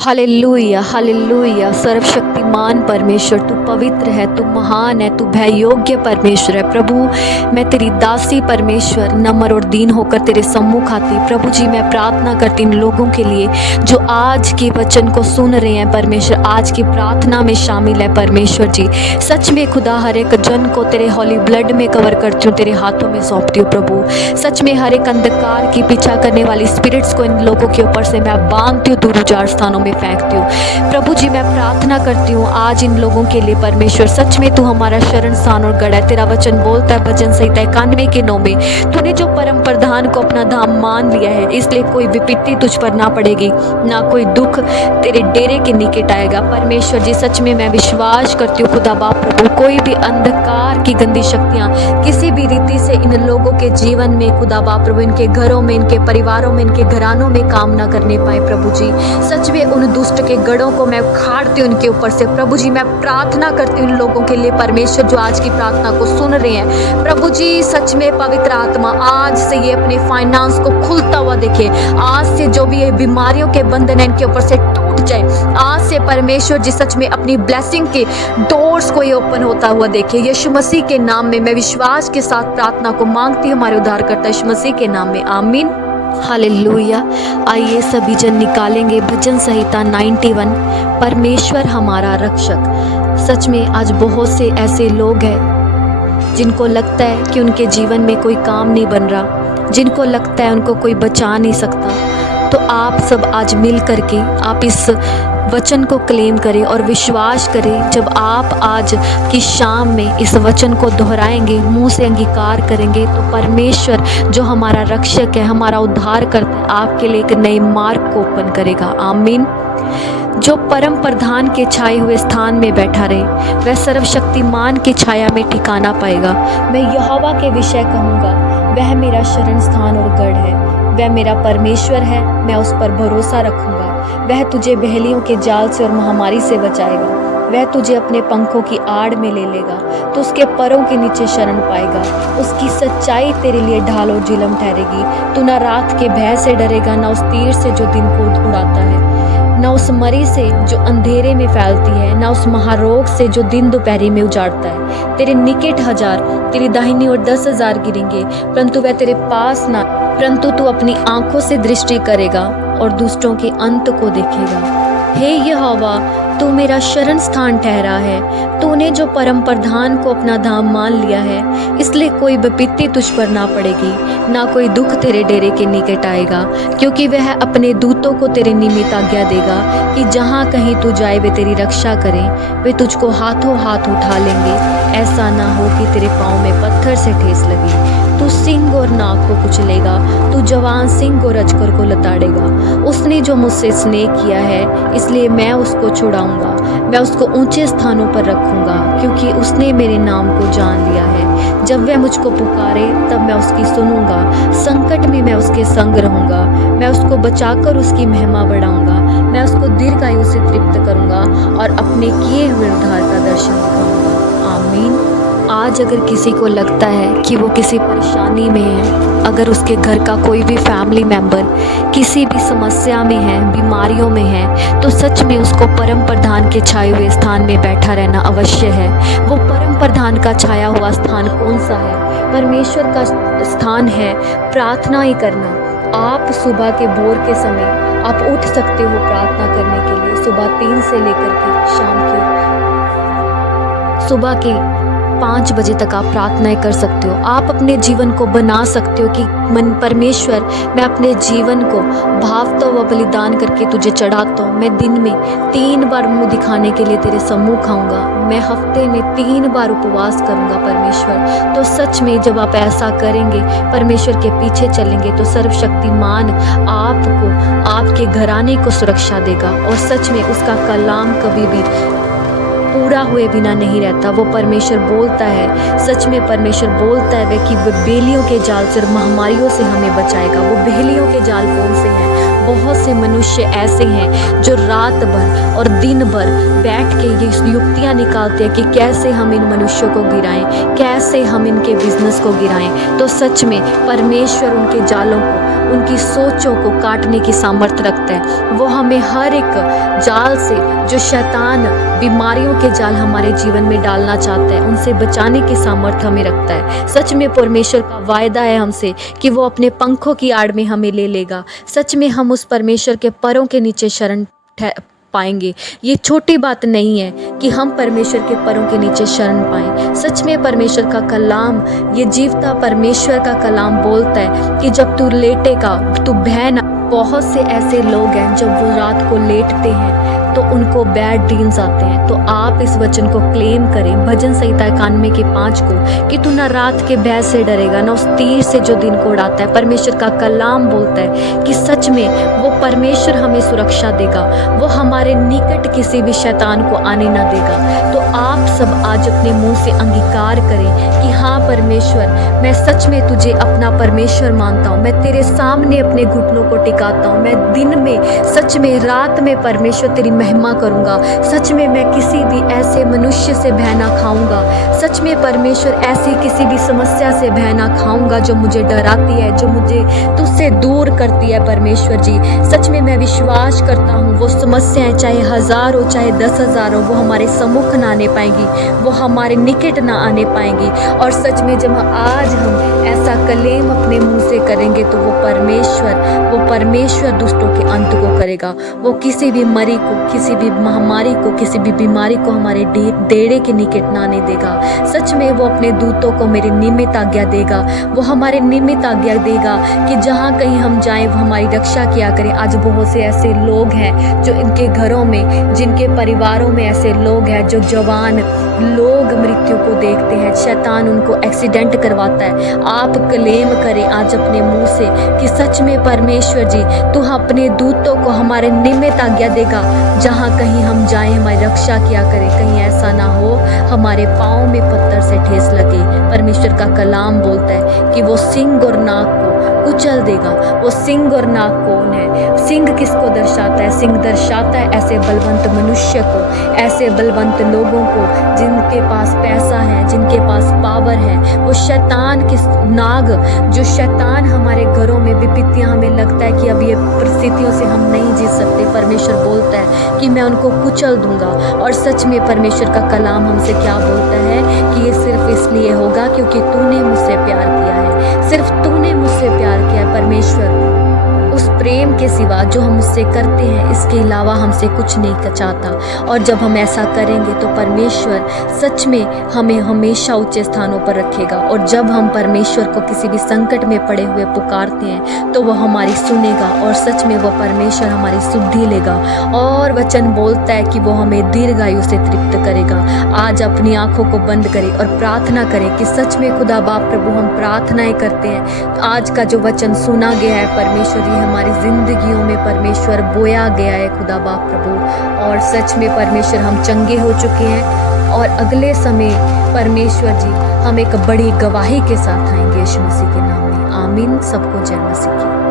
Hallelujah hallelujah. सर्वशक्तिमान परमेश्वर, तू पवित्र है, तू महान है, तू भय योग्य परमेश्वर है। प्रभु, मैं तेरी दासी परमेश्वर नम्र और दीन होकर तेरे सम्मुख आती। प्रभु जी, मैं प्रार्थना करती इन लोगों के लिए जो आज के वचन को सुन रहे हैं परमेश्वर, आज की प्रार्थना में शामिल है परमेश्वर जी। सच में खुदा, हर एक जन को तेरे हॉली ब्लड में कवर करती हूँ, तेरे हाथों में सौंपती हूँ प्रभु। सच में हर एक अंधकार की पीछा करने वाली स्पिरिट्स को इन लोगों के ऊपर से मैं बांधती हूँ, दूर उजाड़ स्थानों में फेंकती हूँ। प्रभु जी, मैं प्रार्थना करती हूँ आज इन लोगों के लिए परमेश्वर। सच में तू हमारा शरण स्थान और गढ़ है। तेरा वचन बोलता है भजन संहिता 91 के 9 में, तूने जो परम प्रधान को अपना धाम मान लिया है, इसलिए कोई विपत्ति तुझ पर ना पड़ेगी, ना कोई दुख तेरे डेरे के निकट आएगा। परमेश्वर जी, सच में मैं विश्वास करती हूँ खुदा बाप प्रभु, कोई भी अंधकार की गंदी शक्तियाँ किसी भी रीति से इन लोगों के जीवन में खुदा बाप प्रभु, इनके घरों में, इनके परिवारों में, इनके घरानों में काम ना करने पाए प्रभु जी। सच में उन दुष्ट के गढ़ों को मैं उखाड़ती हूँ इनके ऊपर से प्रभु जी। मैं प्रार्थना करती हूँ इन लोगों के लिए परमेश्वर जो आज की प्रार्थना को सुन रहे हैं प्रभु जी। सच में पवित्र आत्मा आज से ये अपने फाइनेंस को खुलता हुआ देखे। आज से जो भी ये बीमारियों के बंधन है इनके ऊपर से टूट जाए। आज से परमेश्वर जी सच में अपनी ब्लेसिंग के डोर्स को ये ओपन होता हुआ देखे। यीशु मसीह के नाम में मैं विश्वास के साथ प्रार्थना को मांगती हूँ हमारे उद्धारकर्ता यीशु मसीह के नाम में, आमीन हालेलुया। आइए सभी जन निकालेंगे भजन संहिता 91, परमेश्वर हमारा रक्षक। सच में आज बहुत से ऐसे लोग हैं जिनको लगता है कि उनके जीवन में कोई काम नहीं बन रहा, जिनको लगता है उनको कोई बचा नहीं सकता। तो आप सब आज मिल करके आप इस वचन को क्लेम करें और विश्वास करें। जब आप आज की शाम में इस वचन को दोहराएंगे, मुंह से अंगीकार करेंगे, तो परमेश्वर जो हमारा रक्षक है, हमारा उद्धार करता है, आपके लिए एक नए मार्ग को ओपन करेगा, आमीन। जो परम प्रधान के छाए हुए स्थान में बैठा रहे, वह सर्वशक्तिमान की छाया में ठिकाना पाएगा। मैं यहोवा के विषय कहूँगा, वह मेरा शरण स्थान और गढ़ है, वह मेरा परमेश्वर है, मैं उस पर भरोसा रखूँगा। वह तुझे बहेलियों के जाल से और महामारी से बचाएगा। वह तुझे अपने पंखों की आड़ में ले लेगा, तो उसके पैरों के नीचे शरण पाएगा। उसकी सच्चाई तेरे लिए ढाल और झिलम ठहरेगी। तू न रात के भय से डरेगा, न उस तीर से जो दिन को उड़ाता है, न उस मरी से जो अंधेरे में फैलती है, न उस महारोग से जो दिन दोपहरी में उजाड़ता है। तेरे निकट 1000 तेरी दाहिनी और 10,000 गिरेंगे, परंतु वह तेरे पास ना, परंतु तू अपनी आंखों से दृष्टि करेगा और दुष्टों के अंत को देखेगा। हे यहोवा, तू मेरा शरण स्थान ठहरा है। तूने जो परम प्रधान को अपना धाम मान लिया है, इसलिए कोई विपत्ति तुझ पर ना पड़ेगी, ना कोई दुख तेरे डेरे के निकट आएगा। क्योंकि वह अपने दूतों को तेरे निमित्त आज्ञा देगा कि जहाँ कहीं तू जाए वे तेरी रक्षा करें। वे तुझको हाथों हाथ उठा लेंगे, ऐसा ना हो कि तेरे पाँव में पत्थर से ठेस लगे। तू सिंह और नाग को कुचलेगा, तू जवान सिंह और अजगर को लताड़ेगा। उसने जो मुझसे स्नेह किया है, इसलिए मैं उसको छुड़ाऊंगा। मैं उसको ऊंचे स्थानों पर रखूंगा, क्योंकि उसने मेरे नाम को जान लिया है। जब वह मुझको पुकारे, तब मैं उसकी सुनूंगा। संकट में मैं उसके संग रहूंगा। मैं उसको बचाकर उसकी महिमा बढ़ाऊंगा। मैं उसको दीर्घायु से तृप्त करूंगा और अपने किए हुए उद्धार का दर्शन दिखाऊंगा, आमीन। आज अगर किसी को लगता है कि वो किसी परेशानी में है, अगर उसके घर का कोई भी फैमिली मेम्बर किसी भी समस्या में है, बीमारियों में है, तो सच में उसको परम प्रधान के छाए हुए स्थान में बैठा रहना अवश्य है। वो परम प्रधान का छाया हुआ स्थान कौन सा है? परमेश्वर का स्थान है प्रार्थना ही करना। आप सुबह के भोर के समय आप उठ सकते हो प्रार्थना करने के लिए। सुबह 3 से लेकर के शाम के सुबह के 5 बजे तक आप प्रार्थनाएं कर सकते हो। आप अपने जीवन को बना सकते हो कि मन परमेश्वर, मैं अपने जीवन को भावता हुआ बलिदान करके तुझे चढ़ाता हूँ। मैं दिन में 3 बार मुँह दिखाने के लिए तेरे सम्मुख आऊँगा। मैं हफ्ते में 3 बार उपवास करूँगा परमेश्वर। तो सच में जब आप ऐसा करेंगे, परमेश्वर के पीछे चलेंगे, तो सर्वशक्तिमान आपको, आपके घराने को सुरक्षा देगा। और सच में उसका कलाम कभी भी पूरा हुए बिना नहीं रहता। वो परमेश्वर बोलता है, सच में परमेश्वर बोलता है कि वो बेलियों के जाल से और महामारियों से हमें बचाएगा। वो बेलियों के जाल कौन से हैं? बहुत से मनुष्य ऐसे हैं जो रात भर और दिन भर बैठ के ये युक्तियाँ निकालते हैं कि कैसे हम इन मनुष्यों को गिराएं, कैसे हम इनके बिजनेस को गिराएं। तो सच में परमेश्वर उनके जालों को, उनकी सोचों को काटने की सामर्थ्य रखता है। वो हमें हर एक जाल से, जो शैतान बीमारियों के जाल हमारे जीवन में डालना चाहता है, उनसे बचाने की सामर्थ्य हमें रखता है। सच में परमेश्वर का वायदा है हमसे कि वो अपने पंखों की आड़ में हमें ले लेगा। सच में हम उस परमेश्वर के पैरों के नीचे शरण पाएंगे। ये छोटी बात नहीं है कि हम परमेश्वर के पैरों के नीचे शरण पाएं। सच में परमेश्वर का कलाम, ये जीवता परमेश्वर का कलाम बोलता है कि जब तू लेटेगा तू भय ना। बहुत से ऐसे लोग हैं जब वो रात को लेटते हैं तो उनको बैड ड्रीम्स आते हैं। तो आप इस वचन को क्लेम करें, भजन संहिता 91:5 को, कि तू ना रात के भय से डरेगा, ना उस तीर से जो दिन को उड़ाता है। परमेश्वर का कलाम बोलता है कि सच में वो परमेश्वर हमें सुरक्षा देगा, वो हमारे निकट किसी भी शैतान को आने ना देगा। तो आप सब आज अपने मुंह से अंगीकार करें कि हाँ परमेश्वर, मैं सच में तुझे अपना परमेश्वर मानता हूँ, मैं तेरे सामने अपने घुटनों को टिकाता हूँ, मैं दिन में, सच में रात में परमेश्वर तेरी महिमा करूँगा। सच में मैं किसी भी ऐसे मनुष्य से भय ना खाऊंगा। सच में परमेश्वर ऐसी किसी भी समस्या से भय ना खाऊंगा जो मुझे डराती है, जो मुझे तुझसे दूर करती है। परमेश्वर जी, सच में मैं विश्वास करता हूँ वो समस्याएं चाहे 1000 हो चाहे 10,000 हो, वो हमारे सम्मुख ना आने पाएंगी, वो हमारे निकट ना आने पाएंगी। और सच में जब आज हम ऐसा कलेम अपने मुंह से करेंगे तो वो परमेश्वर दुष्टों के अंत को करेगा। वो किसी भी मरी को, किसी भी महामारी को, किसी भी बीमारी को हमारे डेरे के निकट ना आने देगा। सच में वो अपने दूतों को मेरे निमित्त आज्ञा देगा, वो हमारे निमित्त आज्ञा देगा कि जहाँ कहीं हम जाएं वो हमारी रक्षा किया करें। आज बहुत से ऐसे लोग हैं जो इनके घरों में, जिनके परिवारों में ऐसे लोग हैं जो जवान लोग मृत्यु को देखते हैं, शैतान उनको एक्सीडेंट करवाता है। आप क्लेम करें आज अपने मुंह से कि सच में परमेश्वर जी, तू अपने दूतों को हमारे निमित्त आज्ञा देगा, जहाँ कहीं हम जाएं हमारी रक्षा किया करे। कहीं ऐसा ना हो हमारे पाँव में पत्थर से ठेस लगे। परमेश्वर का कलाम बोलता है कि वो सिंह और नाग को कुचल देगा। वो सिंह और नाग कौन है? सिंह किसको दर्शाता है? सिंह दर्शाता है ऐसे बलवंत मनुष्य को, ऐसे बलवंत लोगों को जिनके पास पैसा है, जिनके पास पावर है। वो शैतान किस नाग, जो शैतान हमारे घरों में विपत्तियां, हमें लगता है कि अब ये परिस्थितियों से हम नहीं जी सकते, परमेश्वर बोलता है कि मैं उनको कुचल दूंगा। और सच में परमेश्वर का कलाम हमसे क्या बोलता है कि ये सिर्फ इसलिए होगा क्योंकि तूने मुझसे प्यार किया है, सिर्फ तूने मुझसे प्यार किया है। परमेश्वर उस प्रेम के सिवा जो हम उससे करते हैं, इसके अलावा हमसे कुछ नहीं चाहता। और जब हम ऐसा करेंगे तो परमेश्वर सच में हमें हमेशा ऊंचे स्थानों पर रखेगा। और जब हम परमेश्वर को किसी भी संकट में पड़े हुए पुकारते हैं तो वह हमारी सुनेगा, और सच में वह परमेश्वर हमारी सुधि लेगा। और वचन बोलता है कि वो हमें दीर्घायु से तृप्त करेगा। आज अपनी आंखों को बंद करें और प्रार्थना करें कि सच में खुदा बाप प्रभु, हम प्रार्थनाएं करते हैं। तो आज का जो वचन सुना गया है परमेश्वर, ये हमारी जिंदगियों में परमेश्वर बोया गया है खुदा बाप प्रभु। और सच में परमेश्वर हम चंगे हो चुके हैं, और अगले समय परमेश्वर जी हम एक बड़ी गवाही के साथ आएंगे यीशु मसीह के नाम में। आमीन। सबको जय मसीह की।